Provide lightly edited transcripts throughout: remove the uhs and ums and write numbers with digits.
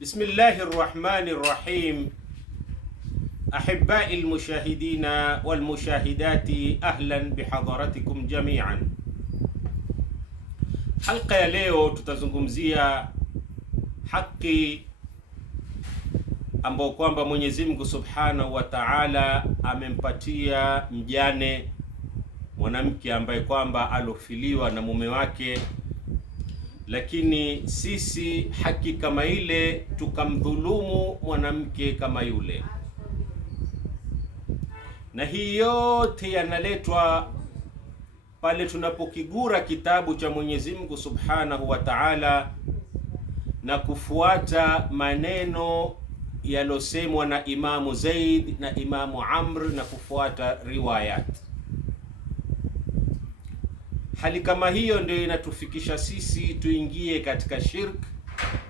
Bismillahir Rahmanir Rahim. Ahibai almushahidina walmushahidati, ahlan bihadaratikum jami'an. Halqa ya leo tutazungumzia haki ambao kwamba Mwenyezi Mungu Subhanahu wa Ta'ala amempatia mjane, mwanamke ambaye kwamba alofiliwa na mume wake, lakini sisi haki kama ile tukamdhulumu mwanamke kama yule. Na hii yote yanaletwa pale tunapokigura kitabu cha Mwenyezi Mungu Subhanahu wa Ta'ala na kufuata maneno yalosemwa na Imamu Zaid na Imamu Amr na kufuata riwayat. Hali kama hiyo ndio inatufikisha sisi tuingie katika shirk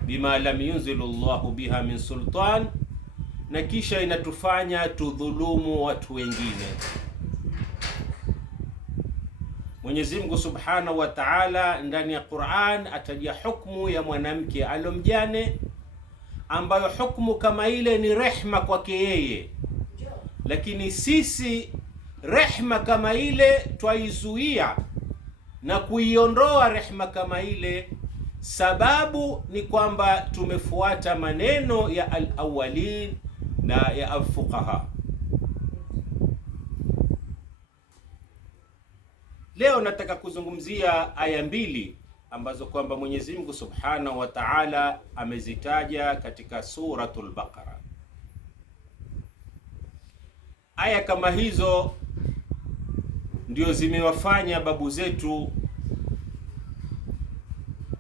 bima lam yunzilu Allahu biha min sultan, na kisha inatufanya tudhulumu watu wengine. Mwenyezi Mungu Subhanahu wa Ta'ala ndani ya Qur'an ataja hukumu ya mwanamke alomjane, ambayo hukumu kama ile ni rehma kwake yeye, lakini sisi rehma kama ile twaizuia na kuiondoa rehma kama ile. Sababu ni kwamba tumefuata maneno ya al-awwalin na ya al-fuqaha. Leo nataka kuzungumzia aya mbili ambazo kwamba Mwenyezi Mungu Subhanahu wa Ta'ala amezitaja katika suratul Baqara. Aya kama hizo ndio zimewafanya babu zetu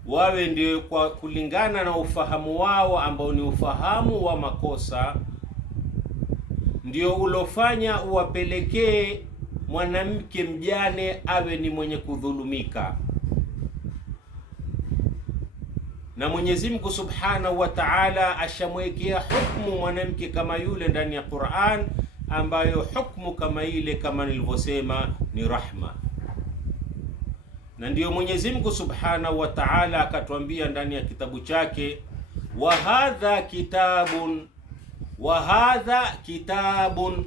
wawe ndio kwa kulingana na ufahamu wao ambao ni ufahamu wa makosa, ndio ulofanya uwapelekee mwanamke mjane awe ni mwenye kudhulumika. Na Mwenyezi Mungu Subhanahu wa Ta'ala ashamwekea hukumu mwanamke kama yule ndani ya Qur'an, ambayo hukumu kama ile kama nilivyosema ni rahma. Na ndiyo Mwenyezi Mungu Subhanahu wa Ta'ala akatuambia ndani ya kitabu chake, wa hadha kitabun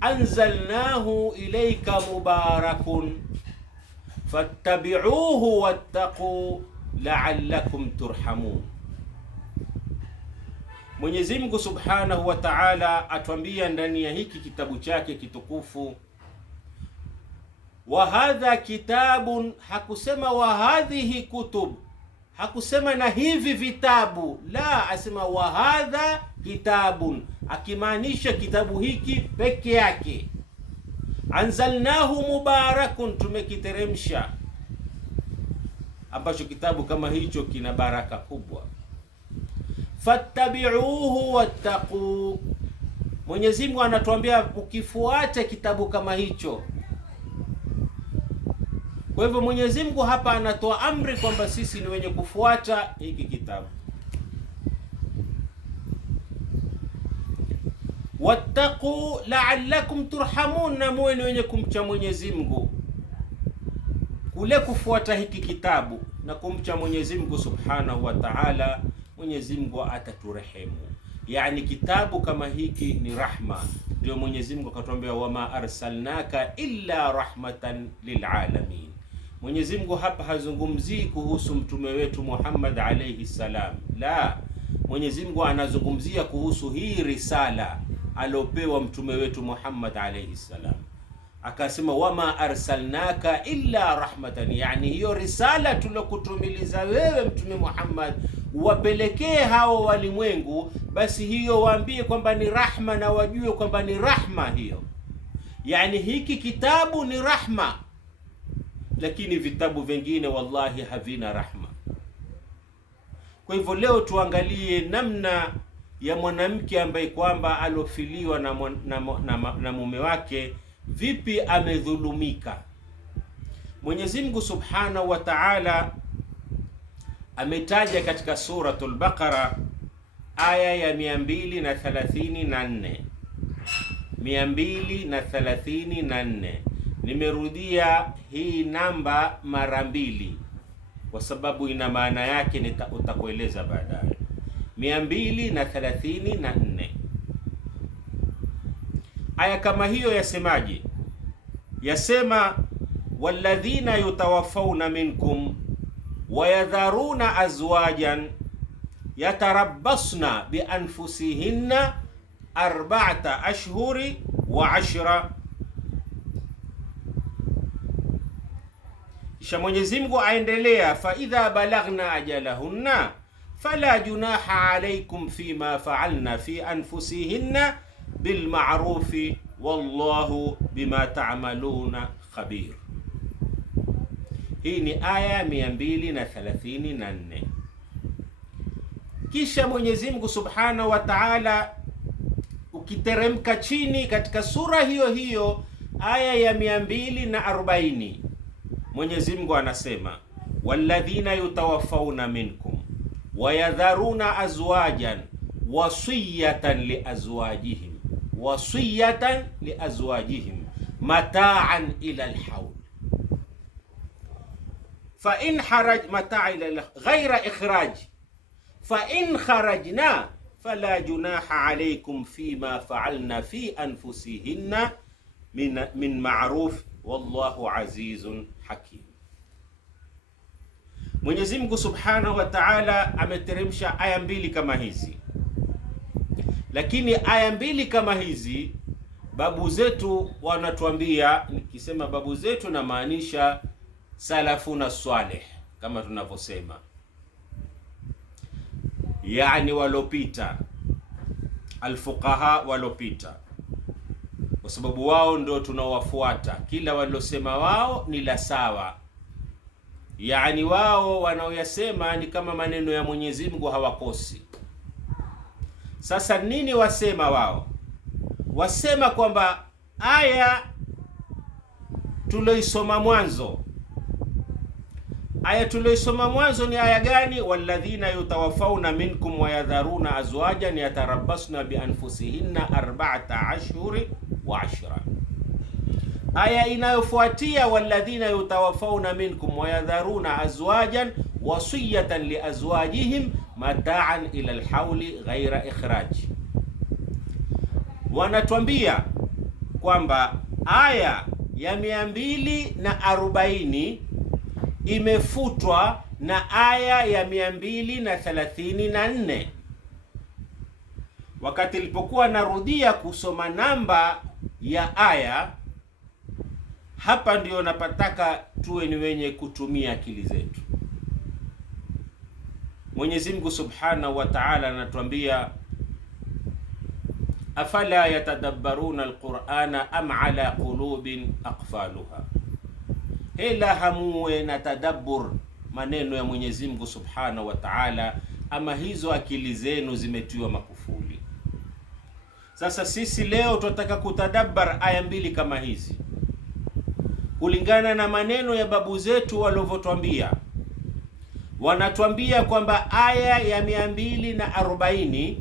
anzalnahu ilayka mubarakun fattabi'uhu wattaqu la'allakum turhamun. Mwenyezi Mungu Subhanahu wa Ta'ala atuambia ndani ya hiki kitabu chake kitukufu, wa hadha kitabun, hakusema wa hadhihi kutub, hakusema na hivi vitabu, la, asema wa hadha kitabun, akimaanisha kitabu hiki peke yake. Anzalnahu mubarakun, tumekiteremsha, ambacho kitabu kama hicho kina baraka kubwa. Fattabi'uhu wattaqu, Mwenyezi Mungu anatuambia ukifuata kitabu kama hicho. Kwa hivyo Mwenyezi Mungu hapa anatoa amri kwamba sisi ni wenye kufuata hiki kitabu. Wattaqu la'allakum turhamun, na muwe ni wenye kumcha Mwenyezi Mungu. Kule kufuata hiki kitabu na kumcha Mwenyezi Mungu Subhanahu wa Ta'ala, Mwenyezi Mungu ataturehemu. Yani kitabu kama hiki ni rahma. Ndio Mwenyezi Mungu akatuambia, wama arsalnaka illa rahmatan lilalamin. Mwenyezi Mungu hapa hazungumzii kuhusu mtume wetu Muhammad alayhi salam, la, Mwenyezi Mungu anazungumzia kuhusu hii risala aliopewa mtume wetu Muhammad alayhi salam. Akasema wama arsalnaka illa rahmatan, yani hiyo risala tulokutumiliza wewe mtume Muhammad wapelekee hao walimwengu, basi hiyo waambie kwamba ni rahma, na wajue kwamba ni rahma hiyo. Yani hiki kitabu ni rahma, lakini vitabu vingine wallahi havina rahma. Kwa hivyo leo tuangalie namna ya mwanamke ambaye kwamba alofiliwa na mume wake, vipi amedhulumika. Mwenyezi Mungu Subhanahu wa Ta'ala ametaja katika suratul Baqara aya ya 234. 234. Nimerudia hii namba mara mbili kwa sababu ina maana yake, utakueleza baadaye. 234. Aya kama hiyo yasemaje? Yasema walladhina yutawaffawna minkum wa yadharuna azwajan yatarabbasna bi anfusihinna 4 ashhuri wa 10. Kisha Mwenyezi Mungu aendelea, fa idha balaghna ajalahunna fala junaha alaykum fima fa'alna fi anfusihinna bil ma'rufi wallahu bima ta'maluna khabir. Hii ni aya 234. Kisha Mwenyezi Mungu Subhanahu wa Ta'ala, ukiteremka chini katika sura hiyo hiyo aya ya 240, Mwenyezi Mungu anasema walladhina yutawaffawna minkum wa yadharuna azwajan wasiyatan liazwajihim mata'an ila alhawl fa in haraj mata'a ila ghayra ikhraj fa in kharajna fala junaha alaykum fima fa'alna fi anfusihinna min ma'ruf wallahu azizun hakim. Mwenyezi Mungu Subhanahu wa Ta'ala ameteremsha aya mbili kama hizi, lakini aya mbili kama hizi babu zetu wanatuambia, nikisema babu zetu na maanisha salafuna salih, kama tunavyosema, yani walopita, alfuqaha walopita, kwa sababu wao ndio tunawafuata. Kila walosema wao ni la sawa, yani wao wanaoyasema ni kama maneno ya Mwenyezi Mungu, hawakosi. Sasa nini wasema wao? Wasema kwamba aya tuloisoma mwanzo, ni aya gani? Walladhina yutawaffawna minkum wa yadharuna azwajan yatarabbasna bi anfusihinna 4 ashhuri wa 10. Aya inayofuatia walladhina yutawaffawna minkum wa yadharuna azwajan wasiyatan liazwajihim mata'an ila alhawli ghaira ikhraj. Wanatuambia kwamba aya ya 240 imefutwa na aya ya 234. Wakati ilipokuwa narudia kusoma namba ya aya, hapa ndio napataka tuwe ni wenye kutumia akili zetu. Mwenyezi Mungu Subhanahu wa Ta'ala anatuambia afala yatadabbaruna alqur'ana am ala qulubin aqfaluha. Hela hamuwe na tadabbur maneno ya Mwenyezi Mungu Subhanahu wa Ta'ala, ama hizo akili zenu zimetiwa makufuli. Sasa sisi leo tunataka kutadabbar aya mbili kama hizi kulingana na maneno ya babu zetu walivyotwambia. Wanatuambia kwamba aya ya 240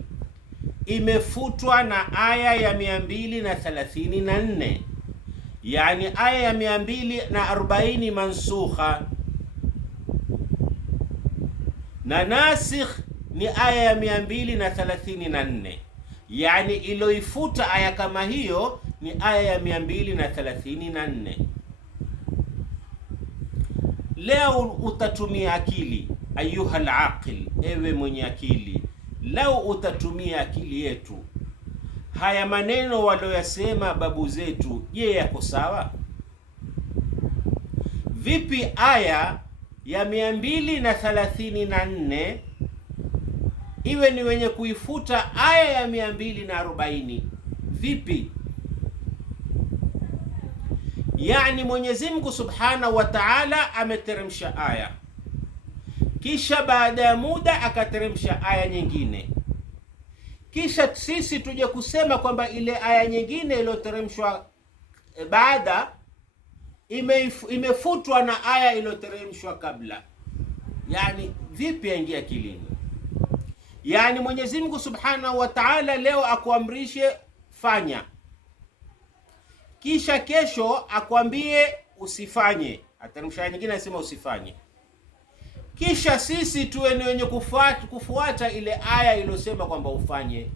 imefutwa na aya ya 234, yani aya ya 240 mansukha na nasikh ni aya ya 234, yani iloifuta aya kama hiyo ni aya ya 234. Leo utatumia akili, ayuha al-aqil, ewe mwenye akili, leo utatumia akili yetu, haya maneno walioyasema babu zetu, je, yako sawa? Vipi aya ya 234 iwe ni wenye kuifuta aya ya 240? Vipi? Yani Mwenyezi Mungu Subhanahu wa Ta'ala ameteremsha aya, kisha baada ya muda akateremsha aya nyingine, kisha sisi tuje kusema kwamba ile aya nyingine iliyoteremshwa baada imefutwa na aya iliyoteremshwa kabla. Yani vipi yaingia akilini? Yani Mwenyezi Mungu Subhanahu wa Ta'ala leo akuamrishe fanya, kisha kesho akwambie usifanye, ateremsha aya nyingine asema usifanye, kisha sisi tuwe ni wenye kufuata ile aya iliyosema kwamba ufanye.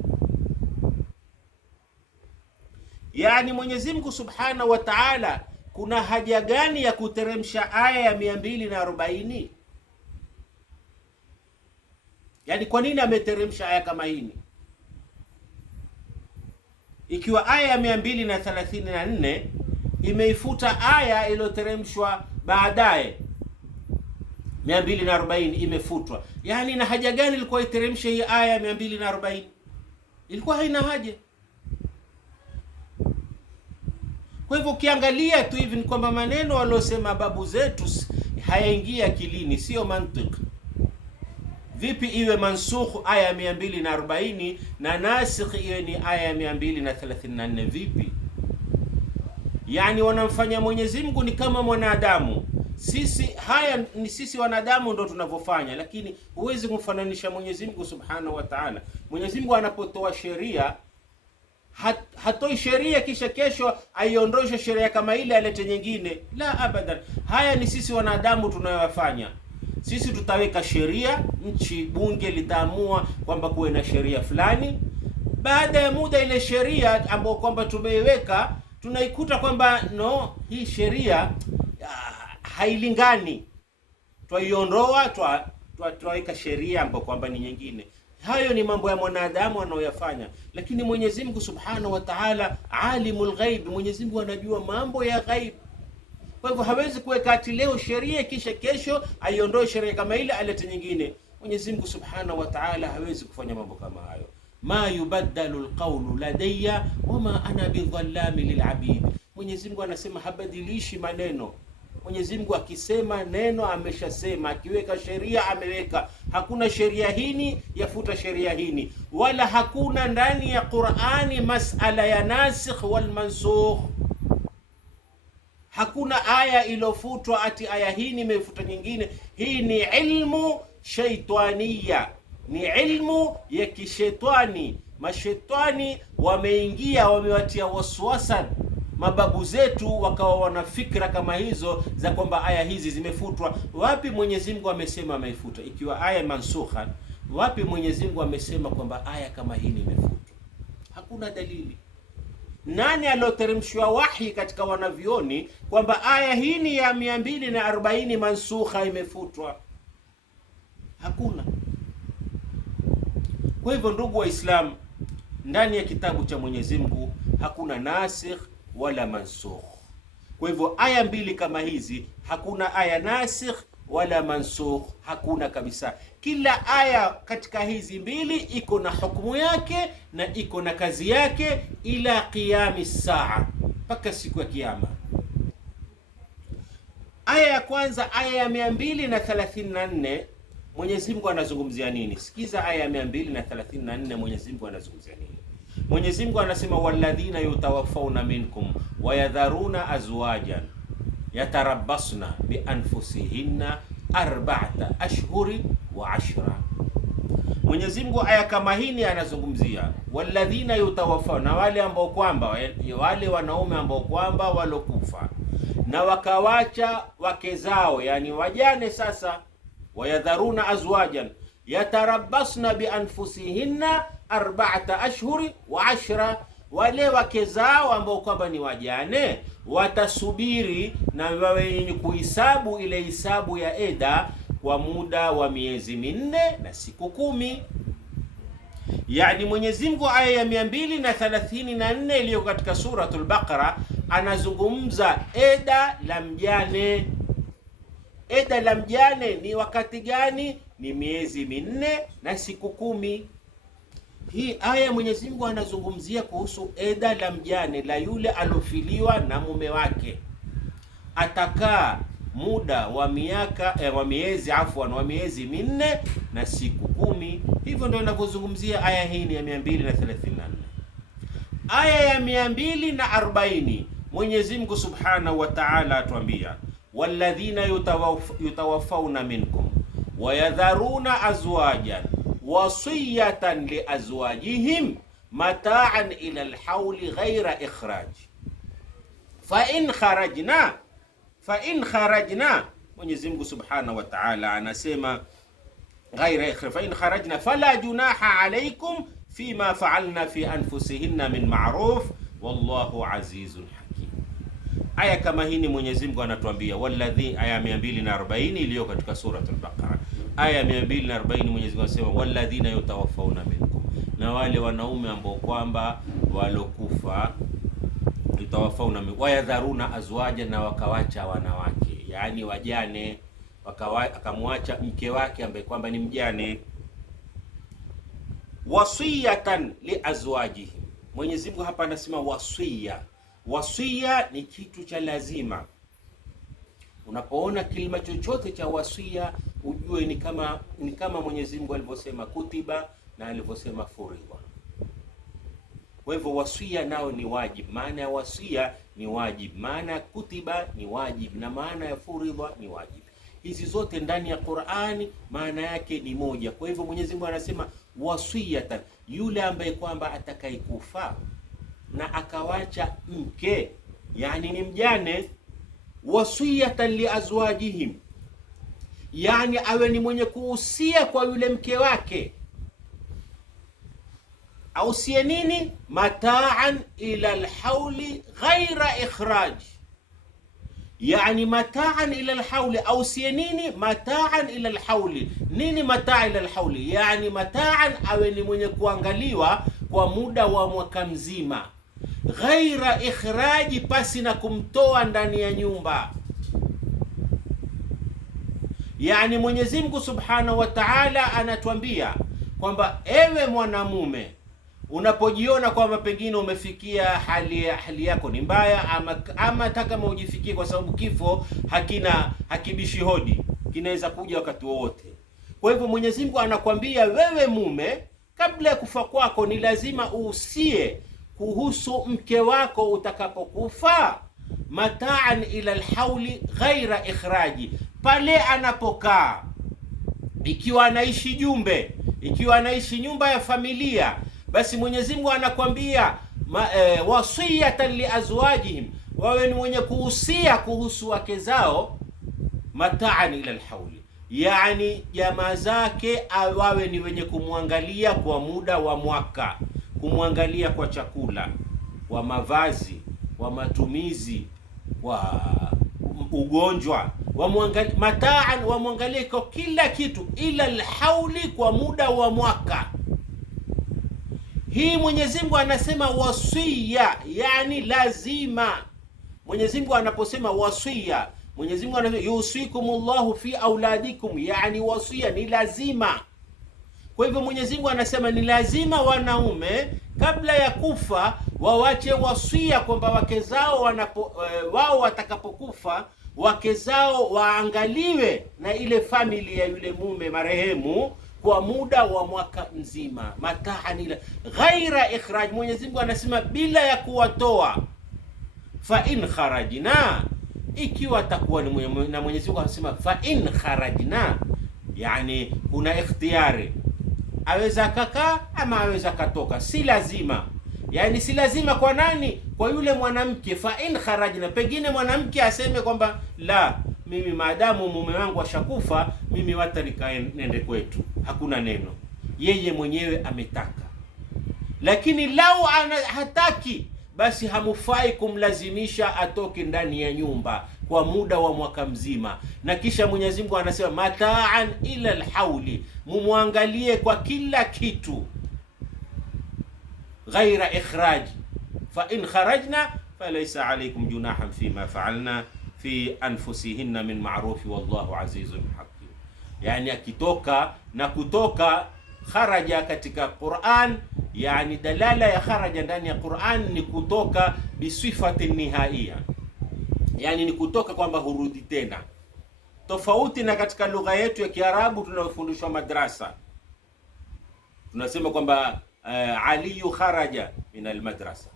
Yani Mwenyezi Mungu Subhanahu wa Ta'ala, kuna haja gani ya kuteremsha aya ya 240? Yani kwa nini ameteremsha aya kama hii? Ikiwa aya ya 234 imeifuta aya iliyoteremshwa baadaye 240 imefutwa. Yani na haja gani ilikuwa iteremshe hii aya ya 240? Ilikuwa haina haja. Kwa hivyo ukiangalia tu hivi ni kwamba maneno waliosema babu zetu hayaingia akilini, sio mantiki. Vipi iwe mansukh aya ya 240 na nasikh iwe ni aya ya 234? Vipi? Yani wanamfanya Mwenyezi Mungu ni kama mwanadamu. Haya ni sisi wanadamu ndo tunavyofanya, lakini huwezi kumfananisha Mwenyezi Mungu Subhanahu wa Ta'ala. Mwenyezi Mungu anapotoa sheria hatoi sheria kisha kesho aiondoshe sheria kama ile alete nyingine. La, abadan. Haya ni sisi wanadamu tunayofanya. Sisi tutaweka sheria, nchi bunge litaamua kwamba kuwe na sheria fulani. Baada ya muda ile sheria ambayo kwamba tumeiweka tunaikuta kwamba no, hii sheria hailingani, twaiondoa, twaweka sheria ambayo kwamba ni nyingine. Hayo ni mambo ya mwanadamu anayoyafanya, lakini Mwenyezi Mungu Subhanahu wa Ta'ala alimul ghaib. Mwenyezi Mungu anajua mambo ya ghaib. Kwa hivyo hawezi kuweka ati leo sheria kisha kesho aiondoe sheria kama ile alete nyingine. Mwenyezi Mungu Subhanahu wa Ta'ala hawezi kufanya mambo kama hayo. Ma yubaddalu alqawlu ladayya wama ana bidhallami lilabid. Mwenyezi Mungu anasema habadilishi maneno. Mwenyezi Mungu akisema neno ameshasema, akiweka sheria ameweka. Hakuna sheria hini yafuta sheria hini, wala hakuna ndani ya Qur'ani masala ya nasikh wal mansukh. Hakuna aya ilofutwa ati aya hii imefuta nyingine. Hii ni ilmu shaitania, ni ilmu ya kishetani. Mashetani wameingia, wamewatia waswasa mababu zetu, wakawa wana fikra kama hizo za kwamba aya hizi zimefutwa. Wapi Mwenyezi Mungu amesema ameifuta? Ikiwa aya mansukha, wapi Mwenyezi Mungu amesema kwamba aya kama hii imefutwa? Hakuna dalili. Nani alioteremshwa wahi katika wanavioni kwamba aya hii ni ya 240 mansukha imefutwa? Hakuna. Kwa hivyo ndugu wa Islam, ndani ya kitabu cha Mwenyezi Mungu hakuna nasikh wala mansukh. Kwa hivyo aya mbili kama hizi, hakuna aya nasikh wala mansukh, hakuna kabisa. Kila aya katika hizi mbili iko na hukumu yake na iko na kazi yake ila qiyami saa, mpaka siku ya kiyama. Aya ya kwanza, aya ya 234, Mwenyezi Mungu anazungumzia nini? Sikiza aya ya 234, Mwenyezi Mungu anazungumzia nini? Mwenyezi Mungu anasema walladhina yutawaffawna minkum wa yadharuna azwajan yatarabbasna bi anfusihinna arba'ata ashhuri wa ashra. Mwenyezi Mungu aya kama hii anazungumzia walladhina yutawaffawna, wale ambao kwamba, wale wanaume ambao kwamba walokufa na wakawacha wake zao, yani wajane. Sasa wayadharuna azwajan yatarabbasna bi anfusihinna arba'ata ashhuri wa ashra, wale wake zao ambao kwamba ni wajane watasubiri na wawe wenye kuhisabu ile hisabu ya eda kwa muda wa miezi 4 na siku 10. Yani Mwenyezi Mungu aya ya 234 iliyo katika suratul Baqara anazungumza eda la mjane. Eda la mjane ni wakati gani? Ni miezi 4 na siku 10. Hii aya Mwenyezi Mungu anazungumzia kuhusu eda la mjane, la yule alofiliwa na mume wake. Atakaa muda wa miezi 4 na siku 10. Hivyo ndio inavyozungumzia aya hii ya 234. Aya ya 240 Mwenyezi Mungu Subhanahu wa Ta'ala atuambia walladhina yutawaffawna minkum wa yadharuna azwajan wasiyatan li azwajihim mata'an ila alhawli ghayra ikhraj fa in kharajna Mwenyezi Mungu Subhanahu wa Ta'ala anasema ghaira ikhraj fa in kharajna fala junaha alaykum fima fa'alna fi anfusihinna min ma'ruf wallahu azizun hakim. Aya kama hii ni Mwenyezi Mungu anatuambia walladhi, aya 240 iliyo katika sura al-Baqara. Aya 240 Mwenyezi Mungu anasema walladhina yatawaffawna minkum, na wale wanaume ambao kwamba walokufa, yatawaffawna wayadharuna azwaja, na wakawacha wanawake, yani wajane, akamwacha mke wake ambaye kwamba ni mjane. Wasiyatan li azwajihim, Mwenyezi Mungu hapa anasema wasiya. Wasiya ni kitu cha lazima. Unapoona kilima chochote cha wasiya ujue ni kama Mwenyezi Mungu alivyosema kutiba na alivyosema furidha. Kwa hivyo wasiya nao ni wajib. Maana ya wasiya ni wajib, maana ya kutiba ni wajib, na maana ya furidha ni wajib. Hizi zote ndani ya Qur'ani maana yake ni moja. Kwa hivyo Mwenyezi Mungu anasema wasiyatan, yule ambaye kwamba atakayekufa na akawacha mke, yani ni mjane, wasiyatan li azwajihim, yani awe ni mwenye kuhusia kwa yule mke wake. Ausie nini? Mataan ila alhauli ghaira ikhraj, yani mataan ila alhauli. Ausie nini? Mataan ila alhauli. Nini mataa ila alhauli? Yani mataan awe ni mwenye kuangaliwa kwa muda wa mwaka mzima, ghaira ikhraji, pasi na kumtoa ndani ya nyumba. Yani Mwenyezi Mungu Subhanahu wa Ta'ala anatuambia kwamba ewe mwanamume, unapojiona kwamba pengine umefikia hali yako ni mbaya, ama hata kama ujifikie, kwa sababu kifo hakibishi hodi, kinaweza kuja wakati wowote. Kwa hivyo Mwenyezi Mungu anakwambia wewe mume, kabla ya kufa kwako ni lazima uhusie kuhusu mke wako utakapokufa, mataan ila alhauli ghaira ikhraji, pale anapokaa, ikiwa anaishi jumbe, ikiwa anaishi nyumba ya familia, basi Mwenyezi Mungu anakwambia wasiyatan li azwajihim, wawe ni mwenye kuhusia kuhusu wake zao, mataan ila alhauli, yani jamaa zake wawe ni wenye kumwangalia kwa muda wa mwaka, kumwangalia kwa chakula, kwa mavazi, kwa matumizi, kwa ugonjwa, mataan, wamwangalie kwa kila kitu, ila alhauli, kwa muda wa mwaka. Hii Mwenyezi Mungu anasema wasiya, yani lazima. Mwenyezi Mungu anaposema wasiya, Mwenyezi Mungu anasema yusikumullahu fi auladikum, yani wasiya ni lazima. Kwa hivyo Mwenyezi Mungu anasema ni lazima wanaume kabla ya kufa wawache wasia kwamba wake zao wao watakapokufa, wake zao waangaliwe na ile familia ya yule mume marehemu kwa muda wa mwaka mzima, mataanila ghaira ikhraj. Mwenyezi Mungu anasema bila ya kuwatoa. Fa in kharajna, ikiwa atakuwa ni na Mwenyezi Mungu anasema fa in kharajna, yani kuna ikhtiyari, aweza kakaa ama aweza katoka, si lazima. Yani si lazima kwa nani? Kwa yule mwanamke. Fa in kharajna, pengine mwanamke aseme kwamba la, mimi maadamu mume wangu ashakufa, mimi wata nikaende kwetu, hakuna neno, yeye mwenyewe ametaka. Lakini lau hataki, basi hamufai kumlazimisha atoke ndani ya nyumba kwa muda wa mwaka mzima. Na kisha Mwenyezi Mungu anasema mataan ila alhauli, mumwangalie kwa kila kitu, ghaira ikhraj. Fa in kharajna falaysa alaykum junahan fima fa'alna fi anfusihinna min ma'ruf wallahu azizun hakim. Yani akitoka na kutoka, kharaja katika Qur'an, yani dalala ya kharaja ndani ya Qur'an ni kutoka bisifati nihaiya, yani ni kutoka kwamba hurudi tena, tofauti na katika lugha yetu ya Kiarabu tunayofundishwa madrasa, tunasema kwamba Aliyu kharaja min almadrasa,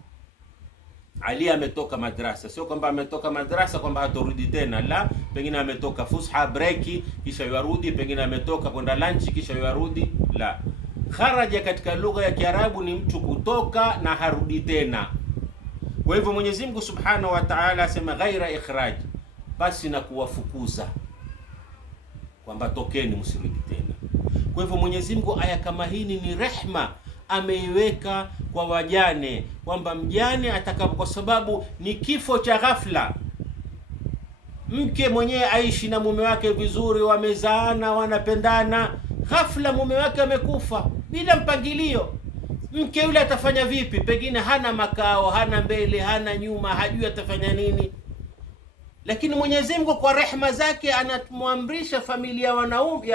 Ali ametoka madrasa. Sio kwamba ametoka madrasa kwamba hatorudi tena, la, pengine ametoka fusha breaki kisha yarudi, pengine ametoka kwenda lunch kisha yarudi, la. Kharaja katika lugha ya Kiarabu ni mtu kutoka na harudi tena. Kwa hivyo Mwenyezi Mungu Subhanahu wa Ta'ala asema ghaira ikhraj, basi na kuwafukuza. kwamba tokeni, msirudi tena. Kwa hivyo Mwenyezi Mungu aya kama hii ni rehma ameiweka kwa wajane, kwamba mjane atakapo, kwa sababu ni kifo cha ghafla. Mke mwenyewe aishi na mume wake vizuri, wamezaana, wanapendana, ghafla mume wake amekufa bila mpangilio. Mke yule atafanya vipi? Pengine hana makao, hana mbele, hana nyuma, hajui atafanya nini. Lakini Mwenyezi Mungu kwa rehema zake anamwamrisha familia wanaume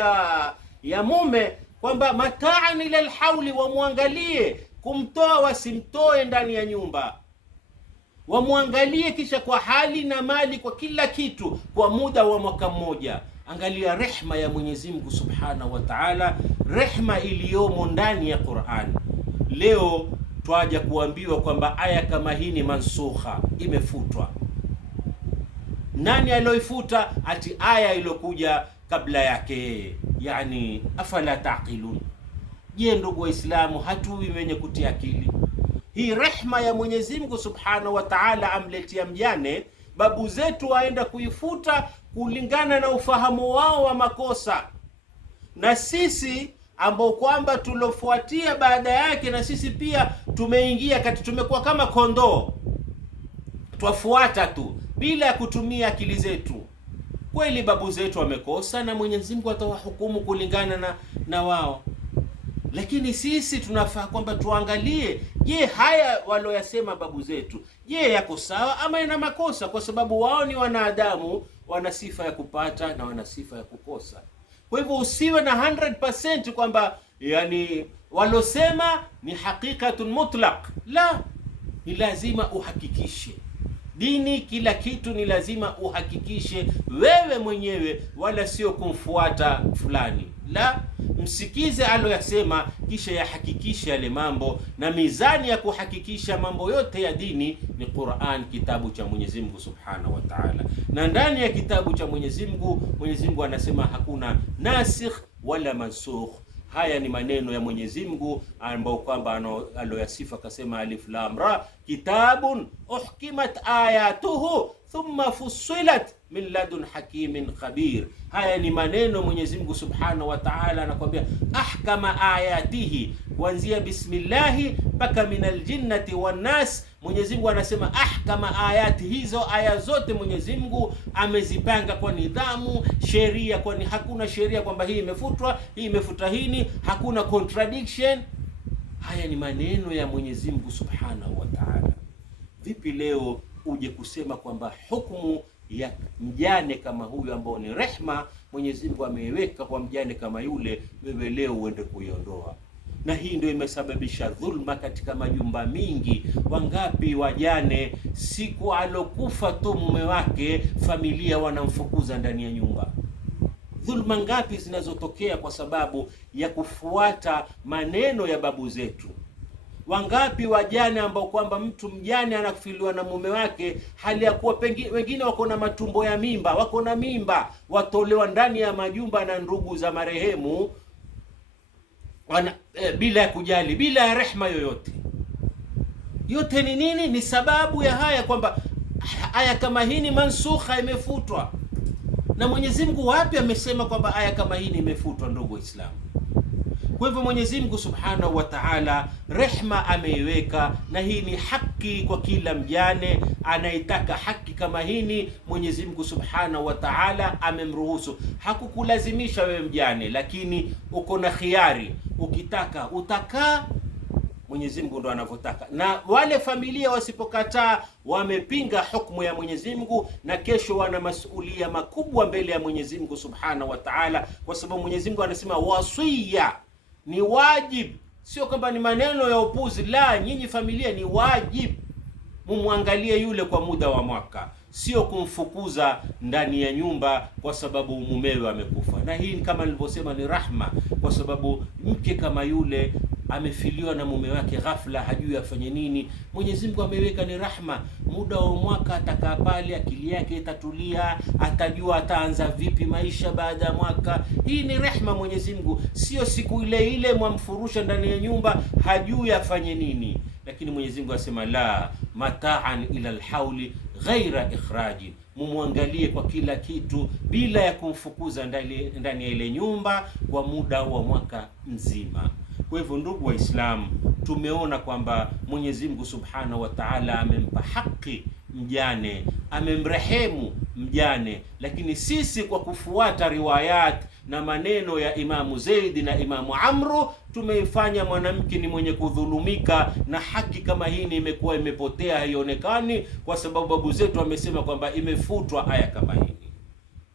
ya mume kwamba mataan ila alhauli, wamwangalie kumtoa, wasimtoe ndani ya nyumba, wamwangalie kisha kwa hali na mali, kwa kila kitu, kwa muda wa mwaka mmoja. Angalia rehma ya Mwenyezi Mungu Subhanahu wa Ta'ala, rehma iliyomo ndani ya Qur'an. Leo twaja kuambiwa kwamba aya kama hii ni mansukha, imefutwa. Nani aliyoifuta? Ati aya iliyokuja kabla yake. Yani afala taqilun. Je, ndugu Waislamu, hatuwi wenye kutia akili? Hii rehma ya Mwenyezi Mungu Subhanahu wa Ta'ala amletea mjane, babu zetu waenda kuifuta kulingana na ufahamu wao wa makosa, na sisi ambao kwamba tulofuatia baada yake, na sisi pia tumeingia tumekuwa kama kondoo, twafuata tu bila ya kutumia akili zetu. Kweli babu zetu wamekosa na Mwenyezi Mungu atawahukumu kulingana na wao, lakini sisi tunafaa kwamba tuangalie, je, haya waloyasema babu zetu, je, yako sawa ama ina makosa? Kwa sababu wao ni wanadamu, wana sifa ya kupata na wana sifa ya kukosa. Kwa hivyo usiwe na 100% kwamba yani walosema ni hakikatun mutlaq. La, ni lazima uhakikishe dini, kila kitu ni lazima uhakikishe wewe mwenyewe, wala sio kumfuata fulani. La, msikize aloyasema kisha yahakikishe yale mambo, na mizani ya kuhakikisha mambo yote ya dini ni Qur'an, kitabu cha Mwenyezi Mungu Subhanahu wa Ta'ala. Na ndani ya kitabu cha Mwenyezi Mungu anasema hakuna nasikh wala mansukh. Haya ni maneno ya Mwenyezi Mungu ambao kwamba aloyasifa, akasema alif lam ra, kitabun uhkimat ayatuhu thumma fussilat min ladun hakimin khabir. Haya ni maneno Mwenyezi Mungu Subhanahu wa Ta'ala anakuambia ahkama ayatihi, kuanzia bismillahi mpaka minal jinnati wan nas. Mwenyezi Mungu anasema ahkama ayati, hizo aya zote Mwenyezi Mungu amezipanga kwa nidhamu, sheria, kwani hakuna sheria kwamba hii imefutwa, hii imefuta hini, hakuna contradiction. Haya ni maneno ya Mwenyezi Mungu Subhanahu wa Ta'ala. Vipi leo uje kusema kwamba hukumu ya mjane kama huyu ambao ni rehma Mwenyezi Mungu ameiweka kwa mjane kama yule, wewe leo uende kuiondoa? Na hii ndio imesababisha dhulma katika majumba mingi. Wangapi wajane siku alokufa tu mume wake, familia wanamfukuza ndani ya nyumba? Dhulma ngapi zinazotokea kwa sababu ya kufuata maneno ya babu zetu? Wangapi wajane ambao kwamba mtu mjane anakufiliwa na mume wake, hali ya kuwa wengine wako na matumbo ya mimba, wako na mimba, watolewa ndani ya majumba na ndugu za marehemu bila ya kujali, bila ya rehma yoyote. Yote ni nini? Ni sababu ya haya, kwamba aya kama hii ni mansukha, imefutwa. Na Mwenyezi Mungu wapi amesema kwamba aya kama hii imefutwa, ndugu Waislamu? Kwa hivyo Mwenyezi Mungu Subhanahu wa Ta'ala rehma ameiweka, na hii ni haki kwa kila mjane anayetaka haki kama hii. Mwenyezi Mungu Subhanahu wa Ta'ala amemruhusu, hakukulazimisha wewe mjane, lakini uko na khiari. Ukitaka utakaa, Mwenyezi Mungu ndo anavyotaka. Na wale familia wasipokataa, wamepinga hukumu ya Mwenyezi Mungu, na kesho wana masuhulia makubwa mbele ya Mwenyezi Mungu Subhanahu wa Ta'ala, kwa sababu Mwenyezi Mungu anasema wasiya ni wajib, sio kwamba ni maneno ya upuzi. La, nyinyi familia ni wajib mumwangalie yule kwa muda wa mwaka, sio kumfukuza ndani ya nyumba kwa sababu mumewe amekufa. Na hii kama nilivyosema ni rahma, kwa sababu mke kama yule amefiliwa na mume wake ghafla, hajui afanye nini. Mwenyezi Mungu ameweka ni rahma. muda wa mwaka atakaa pale, akili yake itatulia, atajua ataanza vipi maisha baada ya mwaka. Hii ni rehma Mwenyezi Mungu, sio siku ile ile mwamfurusha ndani ya nyumba hajui afanye nini. Lakini Mwenyezi Mungu asema la mataan ila alhauli ghaira ikhraji, mumwangalie kwa kila kitu bila ya kumfukuza ndani ya ile nyumba kwa muda wa mwaka mzima. Kwa hivyo ndugu Waislamu, tumeona kwamba Mwenyezi Mungu Subhanahu wa Ta'ala amempa haki mjane, amemrehemu mjane, lakini sisi kwa kufuata riwayat na maneno ya Imamu Zaidi na Imamu Amru tumeifanya mwanamke ni mwenye kudhulumika, na haki kama hii imekuwa imepotea, haionekani, kwa sababu babu zetu wamesema kwamba imefutwa aya kama hii.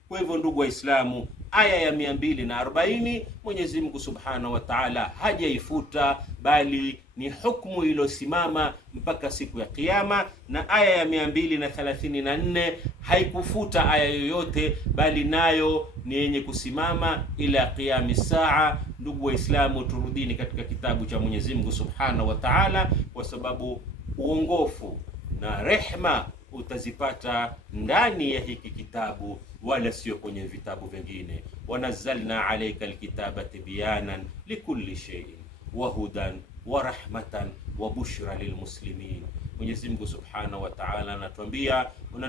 Kwa hivyo ndugu Waislamu, aya ya 240 Mwenyezi Mungu Subhanahu wa Ta'ala hajaifuta, bali ni hukumu iliyosimama mpaka siku ya Kiyama, na aya ya 234 haikufuta aya yoyote, bali nayo ni yenye kusimama ila qiyami saa. Ndugu Waislamu, turudini katika kitabu cha Mwenyezi Mungu Subhanahu wa Ta'ala, kwa sababu uongofu na rehma utazipata ndani ya hiki kitabu, wala sio kwenye vitabu vingine. Wanazzalna alayka alkitaba tibyanan likulli shay'in wa hudan wa rahmatan wa bushra lilmuslimin. Mwenyezi Mungu Subhanahu wa Ta'ala anatuambia,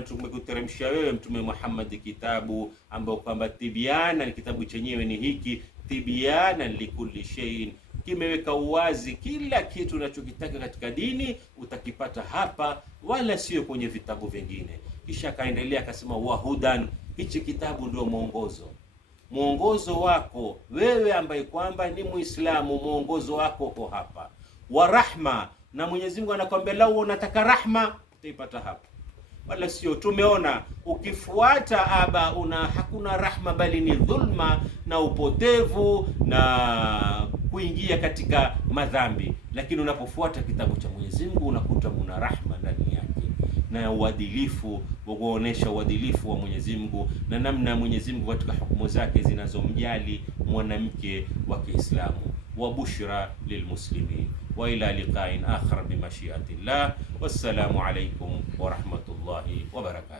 tumekuteremshia wewe Mtume Muhammad kitabu ambao kwamba tibyana, kitabu chenyewe ni hiki, tibyanan likulli shay'in, kimeweka uwazi kila kitu unachokitaka katika dini utakipata hapa, wala sio kwenye vitabu vingine. Kisha kaendelea akasema wahudan, hichi kitabu ndio mwongozo wako wewe ambaye kwamba ni Muislamu, mwongozo wako uko hapa. Wa rahma, na Mwenyezi Mungu anakuambia lau unataka rahma utaipata hapa, wala sio. Tumeona ukifuata hakuna rahma, bali ni dhulma na upotevu na kuingia katika madhambi. Lakini unapofuata kitabu cha Mwenyezi Mungu unakuta muna rahma ndani yake na uadilifu, wa kuonesha uadilifu wa Mwenyezi Mungu na namna ya Mwenyezi Mungu katika hukumu zake zinazomjali mwanamke wa Kiislamu. Wa bushra lilmuslimin wa ila liqa'in akhar bi mashi'atillah. Wassalamu alaykum wa rahmatullahi wa barakatuh.